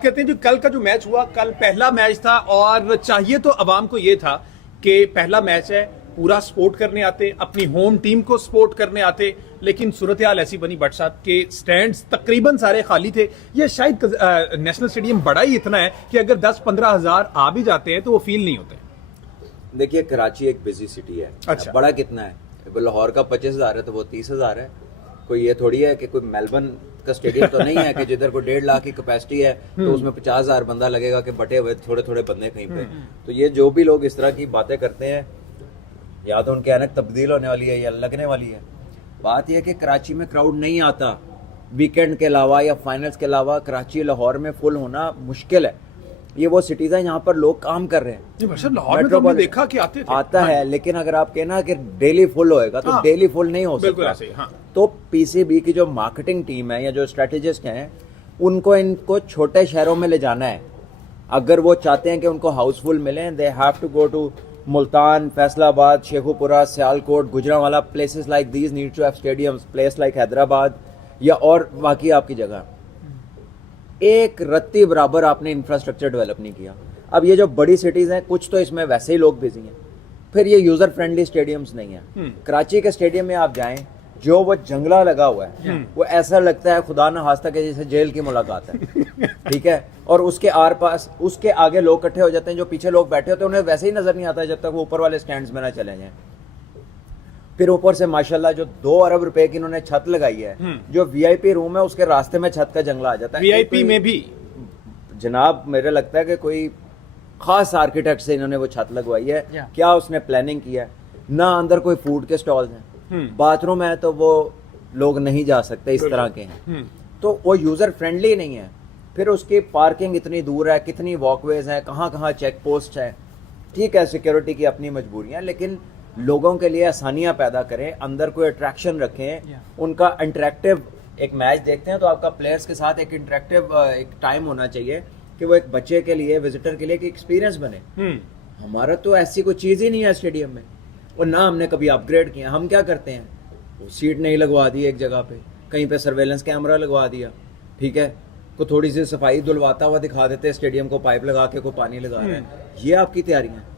कहते हैं जो कल का जो मैच हुआ, कल पहला मैच था और चाहिए तो अवाम को ये था कि पहला मैच है, पूरा सपोर्ट करने आते, अपनी होम टीम को सपोर्ट करने आते, लेकिन सूरत हाल ऐसी बनी भट्ट साहब के स्टैंड्स तकरीबन सारे खाली थे। ये शायद नेशनल स्टेडियम बड़ा ही इतना है कि अगर 10-15 हज़ार आ भी जाते हैं तो वो फील नहीं होते। देखिए कराची एक बिजी सिटी है। अच्छा। बड़ा कितना है, लाहौर का 25,000 है तो वो 30,000 है। कोई ये थोड़ी है कि कोई मेलबर्न का स्टेडियम तो नहीं है कि जिधर को 1.5 लाख की कैपेसिटी है तो उसमें 50,000 बंदा लगेगा कि बटे हुए थोड़े थोड़े बंदे कहीं पे। तो ये जो भी लोग इस तरह की बातें करते हैं, या तो उनकी ऐनक तब्दील होने वाली है या लगने वाली है। बात यह है कि कराची में क्राउड नहीं आता, वीकेंड के अलावा या फाइनल्स के अलावा कराची लाहौर में फुल होना मुश्किल है। ये वो सिटीज है यहाँ पर लोग काम कर रहे हैं। लाहौर में तो हमने देखा कि आते थे। आता है, लेकिन अगर आप कहना कि डेली फुल होएगा तो डेली फुल नहीं हो सकता। तो पीसीबी की जो मार्केटिंग टीम है या जो स्ट्रेटेजिस्ट हैं, उनको इनको छोटे शहरों में ले जाना है। अगर वो चाहते हैं कि उनको हाउसफुल मिले, they have to go to Multan, Faisalabad, Sheikhupura, Sialkot, Gujranwala, places like these need to have stadiums, place like Hyderabad या और बाकी आपकी जगह। एक रत्ती बराबर आपने इंफ्रास्ट्रक्चर डेवलप नहीं किया। अब ये जो बड़ी सिटीज हैं, कुछ तो इसमें वैसे ही लोग बिजी हैं, फिर ये यूजर फ्रेंडली स्टेडियम्स नहीं है। कराची के स्टेडियम में आप जाएं, जो वो जंगला लगा हुआ है, वो ऐसा लगता है खुदा न खास्ता के जैसे जेल की मुलाकात है। ठीक है, और उसके आर पास उसके आगे लोग इकट्ठे हो जाते हैं, जो पीछे लोग बैठे होते हैं उन्हें वैसे ही नजर नहीं आता जब तक वो ऊपर वाले स्टैंड्स में ना चले जाएं। फिर ऊपर से माशाल्लाह जो 2 अरब रुपए की इन्होंने छत लगाई है, जो वीआईपी रूम है उसके रास्ते में छत का जंगला आ जाता है। वीआईपी में भी जनाब मेरे लगता है कि कोई खास आर्किटेक्ट से इन्होंने वो छत लगवाई है। क्या उसने प्लानिंग किया है ना। अंदर कोई फूड के स्टॉल्स हैं, बाथरूम है तो वो लोग नहीं जा सकते, इस तरह के हैं। तो वो यूजर फ्रेंडली नहीं है। फिर उसकी पार्किंग इतनी दूर है, कितनी वॉकवेज हैं, कहाँ कहाँ चेक पोस्ट है। ठीक है, सिक्योरिटी की अपनी मजबूरियां, लेकिन लोगों के लिए आसानियां पैदा करें, अंदर कोई अट्रैक्शन रखें, उनका इंटरेक्टिव। एक मैच देखते हैं तो आपका प्लेयर्स के साथ एक इंटरेक्टिव एक टाइम होना चाहिए कि वो एक बच्चे के लिए, विजिटर के लिए एक एक्सपीरियंस बने। हमारा तो ऐसी कोई चीज ही नहीं है स्टेडियम में, और ना हमने कभी अपग्रेड किया। हम क्या करते हैं, वो सीट नहीं लगवा दी एक जगह पे, कहीं पे सर्वेलेंस कैमरा लगवा दिया, ठीक है, को थोड़ी सी सफाई धुलवाता हुआ दिखा देते स्टेडियम को, पाइप लगा के को पानी लगा रहे हैं। ये आपकी तैयारियां।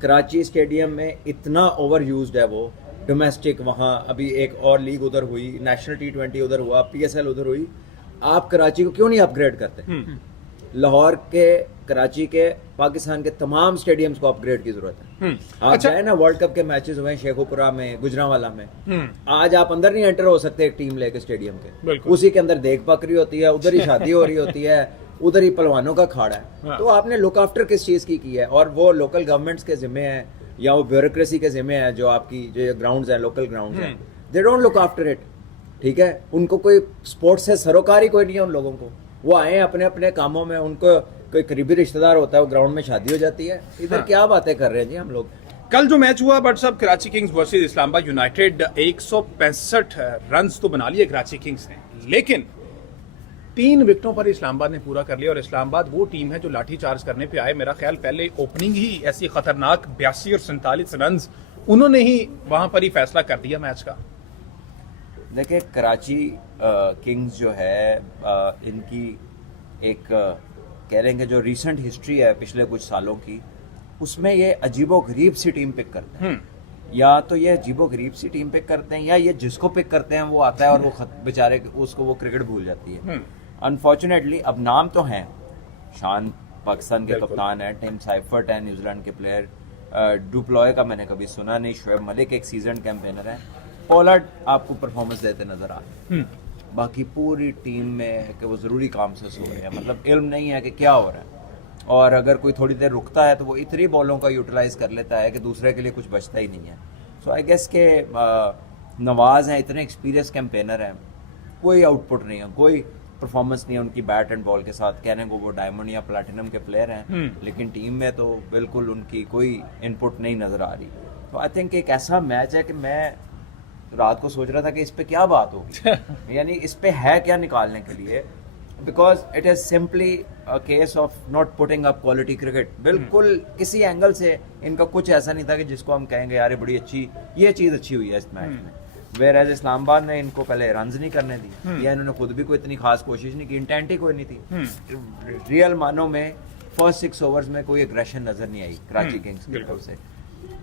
कराची स्टेडियम में इतना ओवर यूज्ड है वो, डोमेस्टिक वहाँ अभी एक और लीग उधर हुई, नेशनल T20 उधर हुआ, PSL उधर हुई। आप कराची को क्यों नहीं अपग्रेड करते? लाहौर के, कराची के, पाकिस्तान के तमाम स्टेडियम्स को अपग्रेड की जरूरत है। आप जाए ना, वर्ल्ड कप के मैचेस हुए शेखुपुरा में, गुजरांवाला में, आज आप अंदर नहीं एंटर हो सकते एक टीम लेके स्टेडियम के। उसी के अंदर देख पकड़ी होती है, उधर ही शादी हो रही होती है, उधर ही पहलवानों का खाड़ा है। तो आपने लुक आफ्टर किस चीज की है? और वो लोकल गवर्नमेंट्स के जिम्मे है या वो ब्यूरोक्रेसी के जिम्मे है, जो आपकी जो ग्राउंड्स हैं, लोकल ग्राउंड्स हैं, they don't look after it. ठीक है, उनको कोई स्पोर्ट्स से सरोकार ही कोई नहीं है उन लोगों को। वो आए अपने अपने कामों में, उनको कोई करीबी रिश्तेदार होता है, वो ग्राउंड में शादी हो जाती है। इधर क्या बातें कर रहे हैं जी हम लोग। कल जो मैच हुआ बट साहब, Karachi Kings versus Islamabad United, 165 run तो बना लिए कराची किंग्स ने, लेकिन 3 विकेटों पर इस्लामाबाद ने पूरा कर लिया। और इस्लामाबाद वो टीम है जो लाठी चार्ज करने पे आए। मेरा ख्याल पहले ओपनिंग ही ऐसी खतरनाक 82 और 47 रन उन्होंने ही वहां पर ही फैसला कर दिया मैच का। देखिए कराची किंग्स जो है, इनकी एक कह लेंगे जो रीसेंट हिस्ट्री है पिछले कुछ सालों की, उसमें ये अजीबो गरीब सी टीम पिक करते हैं। या तो ये अजीबो गरीब सी टीम पिक करते हैं, या ये जिसको पिक करते हैं वो आता है और वो बेचारे उसको वो क्रिकेट भूल जाती है। अनफॉर्चुनेटली अब नाम तो हैं, शान पाकिस्तान के कप्तान है, टिम साइफर्ट है न्यूजीलैंड के प्लेयर, डुप्लॉय का मैंने कभी सुना नहीं, शोएब मलिक एक सीजन कैंपेनर है, पोलार्ड आपको परफॉर्मेंस देते नजर आ रहे हैं। बाकी पूरी टीम में कि वो ज़रूरी काम से सो रहे हैं, मतलब इल्म नहीं है कि क्या हो रहा है। और अगर कोई थोड़ी देर रुकता है तो वो इतनी बॉलों का यूटिलाइज कर लेता है कि दूसरे के लिए कुछ बचता ही नहीं है। सो आई गेस के नवाज हैं, इतने एक्सपीरियंस कैंपेनर हैं, कोई आउटपुट नहीं है, कोई परफॉर्मेंस नहीं है उनकी बैट एंड बॉल के साथ। कहने को वो डायमंड या प्लैटिनम के प्लेयर हैं, लेकिन टीम में तो बिल्कुल उनकी कोई इनपुट नहीं नज़र आ रही। तो आई थिंक एक ऐसा मैच है कि मैं रात को सोच रहा था कि इस पे क्या बात होगी, यानी इस पे है क्या निकालने के लिए, because it is simply a case of not putting up quality cricket. बिल्कुल किसी एंगल से इनका कुछ ऐसा नहीं था कि जिसको हम कहेंगे यार ये बड़ी अच्छी, ये चीज़ अच्छी हुई है इस मैच में। वेयर एज इस्लामाबाद ने इनको पहले रन्स नहीं करने दिए, या इन्होंने खुद भी कोई इतनी खास कोशिश नहीं की, इंटेंट ही कोई नहीं थी। रियल मानों में फर्स्ट 6 ओवर्स में कोई एग्रेशन नजर नहीं आई कराची किंग्स की तरफ से।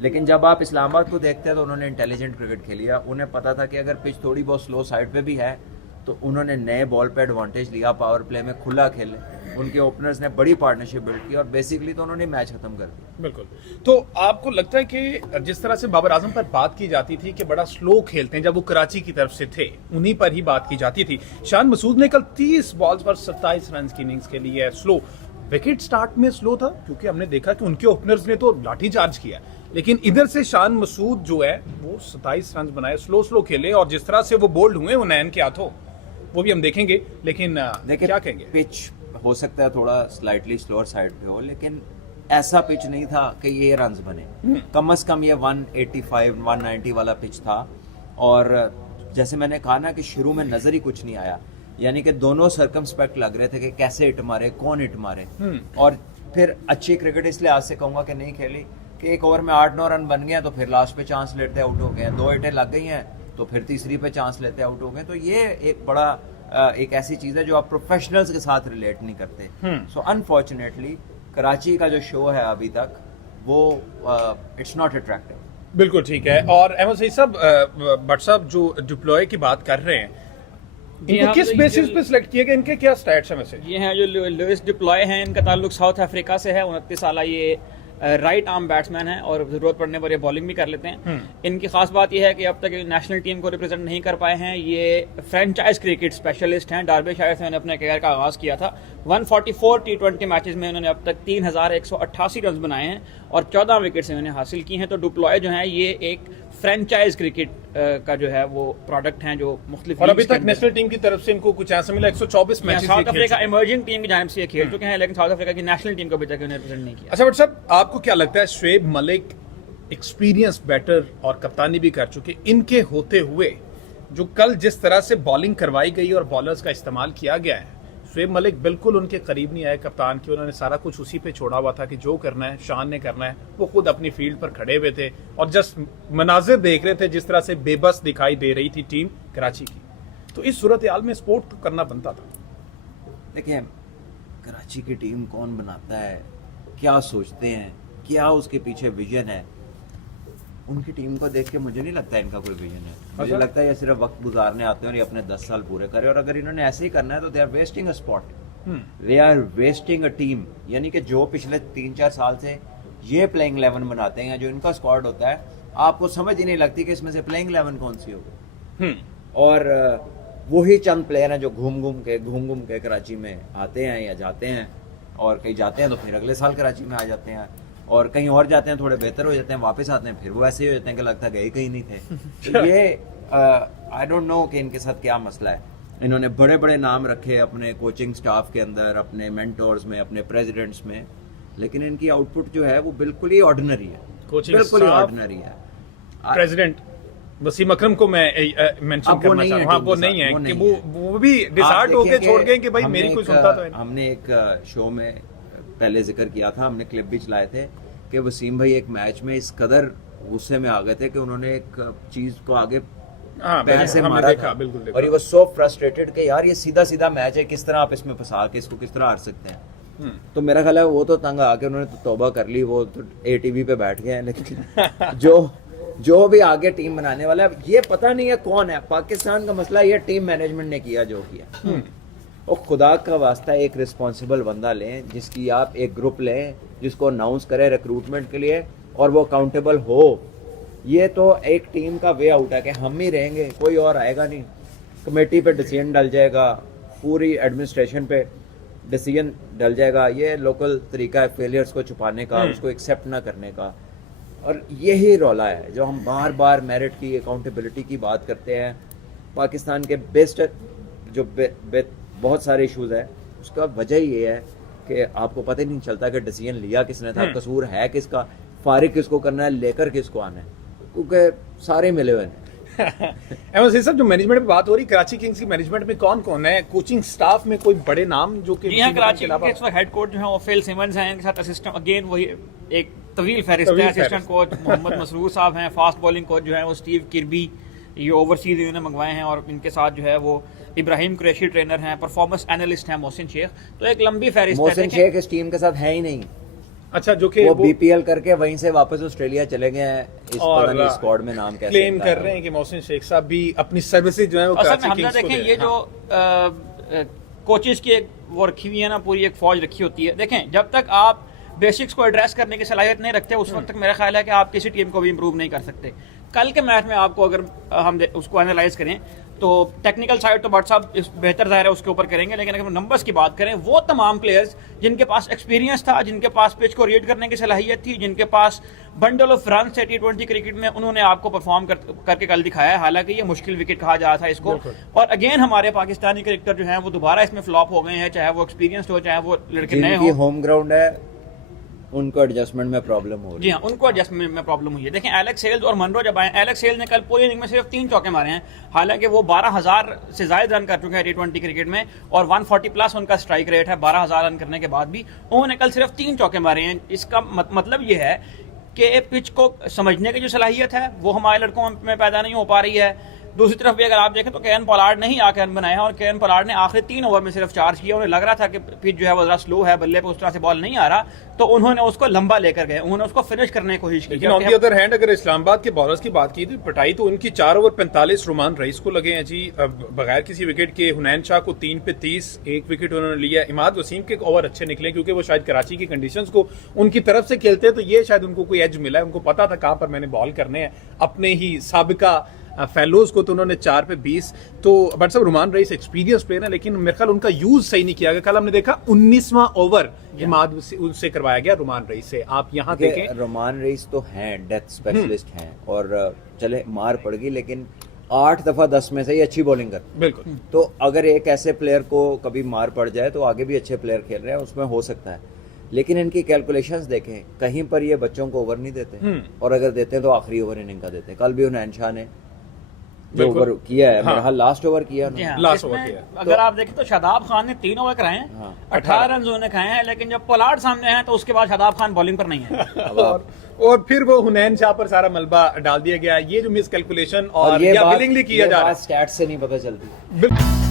लेकिन जब आप इस्लामाबाद को देखते हैं तो उन्होंने इंटेलिजेंट क्रिकेट खेली है। उन्हें पता था कि अगर पिच थोड़ी बहुत स्लो साइड पे भी है तो उन्होंने नए बॉल पे एडवांटेज लिया, पावर प्ले में खुला खेले, उनके ओपनर्स ने बड़ी पार्टनरशिप बिल्ड की और बेसिकली तो उन्होंने मैच खत्म कर दिया। बिल्कुल। तो आपको लगता है कि जिस तरह से बाबर आजम पर बात की जाती थी कि बड़ा स्लो खेलते हैं, जब वो कराची की तरफ से थे उन्हीं पर ही बात की जाती थी। शान मसूद ने कल 30 बॉल्स पर 27 रन की इनिंग्स के लिए स्लो, विकेट स्टार्ट में स्लो था क्योंकि हमने देखा कि उनके ओपनर्स ने तो लाठी चार्ज किया, लेकिन इधर से शान मसूद जो है वो 27 रन बनाए, स्लो खेले, और जिस तरह से वो बोल्ड हुए उनैन के हाथों वो भी हम देखेंगे। लेकिन क्या कहेंगे, पिच हो सकता है थोड़ा स्लाइटली स्लोअर साइड पे हो, लेकिन ऐसा पिच नहीं था कि ये रन्स बने। कम से कम ये 185 190 वाला पिच था। और जैसे मैंने कहा ना कि शुरू में नजर ही कुछ नहीं आया, यानी कि दोनों सर्कमस्पेक्ट लग रहे थे कि कैसे हिट मारे, कौन हिट मारे। और फिर अच्छी क्रिकेट इसलिए आज से कहूंगा कि नहीं खेली कि एक ओवर में 8-9 रन बन गए तो फिर लास्ट पे चांस लेते आउट हो गए, 2 हिटें लग गई हैं तो फिर तीसरी पे चांस लेते आउट हो गए। तो ये एक बड़ा एक ऐसी चीज है जो आप प्रोफेशनल्स के साथ रिलेट नहीं करते। सो अनफॉर्चुनेटली कराची का जो शो है अभी तक वो इट्स नॉट अट्रैक्टिव। बिल्कुल ठीक है। और अहमद सईद साहब, भट्ट साहब जो डिप्लॉय की बात कर रहे हैं, इनको किस बेसिस पे सिलेक्ट किए गए, इनके क्या स्टैट्स हैं वैसे? ये हैं जो लुइस डिप्लॉय हैं, इनका ताल्लुक साउथ अफ्रीका से है। 29 साल ये राइट आर्म बैट्समैन है और जरूरत पड़ने पर ये बॉलिंग भी कर लेते हैं। इनकी खास बात यह है कि अब तक नेशनल टीम को रिप्रेजेंट नहीं कर पाए हैं। ये फ्रेंचाइज क्रिकेट स्पेशलिस्ट हैं। डार्बीशायर से उन्होंने अपने कैरियर का आगाज किया था। 144 T20 मैचेस में उन्होंने अब तक 3188 रन बनाए हैं और 14 विकेट्स इन्होंने हासिल की हैं। तो डिप्लॉय जो है ये एक फ्रेंचाइज क्रिकेट का जो है वो प्रोडक्ट हैं जो मुख्तलिफ, और अभी तक नेशनल टीम की तरफ से इनको कुछ ऐसा मिला 124 matches south Africa emerging team की जानिब से ये खेल चुके हैं, लेकिन साउथ अफ्रीका की नेशनल टीम को अभी तक रिप्रेजेंट नहीं किया। अच्छा भट्ट साहब, आपको क्या लगता है शुएब मलिक एक्सपीरियंस बैटर और कप्तानी भी कर चुके, इनके होते हुए जो कल जिस तरह से बॉलिंग करवाई गई और बॉलर्स का इस्तेमाल किया गया है, शुएब मलिक बिल्कुल उनके करीब नहीं आए कप्तान के। उन्होंने सारा कुछ उसी पे छोड़ा हुआ था कि जो करना है शान ने करना है। वो खुद अपनी फील्ड पर खड़े हुए थे और जस्ट मनाजिर देख रहे थे जिस तरह से बेबस दिखाई दे रही थी टीम कराची की। तो इस सूरत हाल में स्पोर्ट करना बनता था। देखिए, कराची की टीम कौन बनाता है, क्या सोचते हैं, क्या उसके पीछे विजन है, उनकी टीम को देख के मुझे नहीं लगता इनका कोई विजन है। मुझे लगता है ये सिर्फ वक्त गुजारने आते हैं और ये अपने 10 साल पूरे करें। और अगर इन्होंने ऐसे ही करना है तो they are wasting a spot, they are wasting a team. यानी कि जो पिछले 3-4 साल से ये प्लेइंग 11 बनाते हैं, जो इनका स्क्वाड होता है, आपको समझ ही नहीं लगती कि इसमें से प्लेइंग 11 कौन सी होगी। और वही चंद प्लेयर हैं जो घूम घूम के कराची में आते हैं या जाते हैं, और कहीं जाते हैं तो फिर अगले साल कराची में आ जाते हैं, और कहीं और जाते हैं थोड़े बेहतर हो जाते हैं, वापस आते हैं फिर वो ऐसे ही हो जाते हैं कि लगता है गए कहीं नहीं थे। तो ये आई डोंट नो कि इनके साथ क्या मसला है। इन्होंने बड़े बड़े नाम रखे अपने कोचिंग स्टाफ के अंदर, अपने मेंटोर्स में, अपने प्रेसिडेंट्स में, लेकिन इनकी आउटपुट जो है वो बिल्कुल ही ऑर्डिनरी है, बिल्कुल ही ऑर्डिनरी है। प्रेसिडेंट वसीम अकरम को मैं मेंशन करना चाह रहा हूं, वो नहीं है कि वो भी डिसार्ट होके छोड़ गए कि भाई मेरी कोई सुनता तो है। हमने एक शो में पहले जिक्र किया था, हमने क्लिप भी चलाए थे कि वसीम भाई एक मैच में इस कदर गुस्से में आ गए थे कि उन्होंने एक चीज को आगे पैर से मारा था, और ये वाज सो फ्रस्ट्रेटेड कि यार ये सीधा सीधा मैच है, किस तरह आप इसमें फंसा के इसको किस तरह हार सकते हैं। तो मेरा ख्याल है वो तो तंग आके उन्होंने तो तौबा कर ली, वो तो ATV पे बैठ गए हैं। लेकिन जो भी आगे टीम बनाने वाला है, ये पता नहीं है कौन है। पाकिस्तान का मसला ये टीम मैनेजमेंट ने किया जो किया। और खुदा का वास्ता एक रिस्पॉन्सिबल बंदा लें, जिसकी आप एक ग्रुप लें, जिसको अनाउंस करें रिक्रूटमेंट के लिए, और वो अकाउंटेबल हो। ये तो एक टीम का वे आउट है कि हम ही रहेंगे, कोई और आएगा नहीं। कमेटी पे डिसीजन डल जाएगा, पूरी एडमिनिस्ट्रेशन पे डिसीजन डल जाएगा। ये लोकल तरीका है फेलियर्स को छुपाने का, उसको एक्सेप्ट ना करने का। और यही रौला है जो हम बार बार मेरिट की, अकाउंटेबिलिटी की बात करते हैं। पाकिस्तान के बेस्ट जो बहुत सारे इश्यूज है, उसका वजह ये है कि आपको पता ही नहीं चलता कि डिसीजन लिया किसने था, कसूर है किसका, फारिग किसको करना है, लेकर किसको आना है, क्योंकि सारे मिले हुए हैं। अहमद सईद साहब, जो मैनेजमेंट में बात हो रही, कराची किंग्स की मैनेजमेंट में कौन कौन है? कोचिंग स्टाफ में कोई बड़े नाम जो कि कराची किंग्स के हेड कोच जो है वो फिल सिमंस हैं, इनके साथ असिस्टेंट अगेन वही एक तवील फहरिस्त है। असिस्टेंट कोच मोहम्मद मसरूर साहब हैं। फास्ट बॉलिंग कोच जो है वो स्टीव किर्बी ये ओवरसीज इन्होंने मंगवाए हैं और इनके साथ जो है वो इब्राहिम कुरैशी ट्रेनर हैं, परफॉर्मेंस एनालिस्ट हैं मोहसिन शेख। तो एक लंबी फहरिस्त है। मोहसिन शेख इस टीम के साथ है ही नहीं, अच्छा, जो कि वो बीपीएल करके वहीं से वापस ऑस्ट्रेलिया चले गए हैं। इस पता नहीं स्क्वाड में नाम कैसे क्लेम कर रहे हैं कि मोहसिन शेख साहब भी अपनी सर्विसेज जो है वो असल में कराची हमने किंग्स को देखें दे ये रहे हैं। जो कोचेस की एक वो रखी हुई है ना, पूरी एक फौज रखी होती है। देखें जब तक आप बेसिक्स को एड्रेस करने की सलाहियत नहीं रखते उस वक्त तक मेरा ख्याल है कि आप किसी टीम को भी इंप्रूव नहीं कर सकते। कल के मैच में आपको अगर हम उसको एनालाइज करें तो टेक्निकल साइड तो बट साहब बेहतर ज़ाहिर है उसके ऊपर करेंगे, लेकिन अगर नंबर्स की बात करें वो तमाम प्लेयर्स जिनके पास एक्सपीरियंस था, जिनके पास पिच को रीड करने की सलाहियत थी, जिनके पास बंडल ऑफ रन थे T20 क्रिकेट में, उन्होंने आपको परफॉर्म करके कल दिखाया है। हालांकि ये मुश्किल विकेट कहा जा रहा था इसको, और अगेन हमारे पाकिस्तानी क्रिकेटर जो हैं वो दोबारा इसमें फ्लॉप हो गए हैं, चाहे वो एक्सपीरियंस्ड हो चाहे वो लड़के नए हो। होम ग्राउंड है, उनको एडजस्टमेंट में प्रॉब्लम हो रही है। जी हाँ, उनको एडजस्टमेंट में प्रॉब्लम हुई है। देखें एलेक्स हेल्स और मनरो जब आए, एलेक्स हेल्स ने कल पूरी इनिंग में सिर्फ 3 चौके मारे हैं, हालांकि वो 12,000 से ज्यादा रन कर चुके हैं T20 क्रिकेट में और 140 प्लस उनका स्ट्राइक रेट है। 12,000 रन करने के बाद भी उन्होंने कल सिर्फ 3 चौके मारे हैं। इसका मतलब ये है कि पिच को समझने की जो सलाहियत है वो हमारे लड़कों में पैदा नहीं हो पा रही है। दूसरी तरफ भी अगर आप देखें तो केएन पोलार्ड ने ही आके रन बनाए हैं और केएन पोलार्ड ने आखिरी 3 ओवर में सिर्फ 4 किए। उन्हें लग रहा था कि पिच जो है वो जरा स्लो है, बल्ले पे उस तरह से बॉल नहीं आ रहा, तो उन्होंने उसको लंबा लेकर गए, उन्होंने उसको फिनिश करने की कोशिश की। लेकिन ऑन द अदर हैंड अगर इस्लामाबाद के बॉलर्स की बात की तो पिटाई तो उनकी 4 ओवर 45 रुमान रईस को लगे हैं जी, बगैर किसी विकेट के। हुनैन शाह को 3 पे 30 1 विकेट उन्होंने लिया। इमाद वसीम के ओवर अच्छे निकले क्योंकि वो शायद कराची की कंडीशंस को उनकी तरफ से खेलते हैं, तो ये शायद उनको कोई एज मिला है, उनको पता था कहां पर मैंने बॉल करने हैं। अपने ही साबिका फेलोज को तो उन्होंने 4 पे 20। तो बट सब रुमान रईस एक्सपीरियंस प्लेयर है, लेकिन मेरे ख्याल उनका यूज सही नहीं किया गया। कल हमने देखा 19वां ओवर इमाद उनसे करवाया गया रुमान रईस से। आप यहाँ देखें रुमान रईस तो हैं, डेथ स्पेशलिस्ट हैं और चले मार पड़ गई, लेकिन 8 दफा 10 में से ही अच्छी बॉलिंग कर। बिल्कुल। तो अगर एक ऐसे प्लेयर को कभी मार पड़ जाए तो आगे भी अच्छे प्लेयर खेल रहे हैं, उसमें हो सकता है। लेकिन इनकी कैलकुलेशंस देखें, कहीं पर ये बच्चों को ओवर नहीं देते, और अगर देते हैं तो आखिरी ओवर इनिंग का देते हैं। कल भी हुनैन शाह ने जो ओवर किया है, मेरा लास्ट ओवर किया लास्ट ओवर किया। अगर आप देखें तो शादाब खान ने 3 ओवर कराए हैं, 18 रन उन्होंने खाए हैं, लेकिन जब पोलार्ड सामने है तो उसके बाद शादाब खान बॉलिंग पर नहीं है। और फिर वो हुनैन शाह पर सारा मलबा डाल दिया गया। ये जो मिस कैलकुलेशन और या विलिंगली किया जा रहा है, स्टैट्स से नहीं पता चलती। बिल्कुल।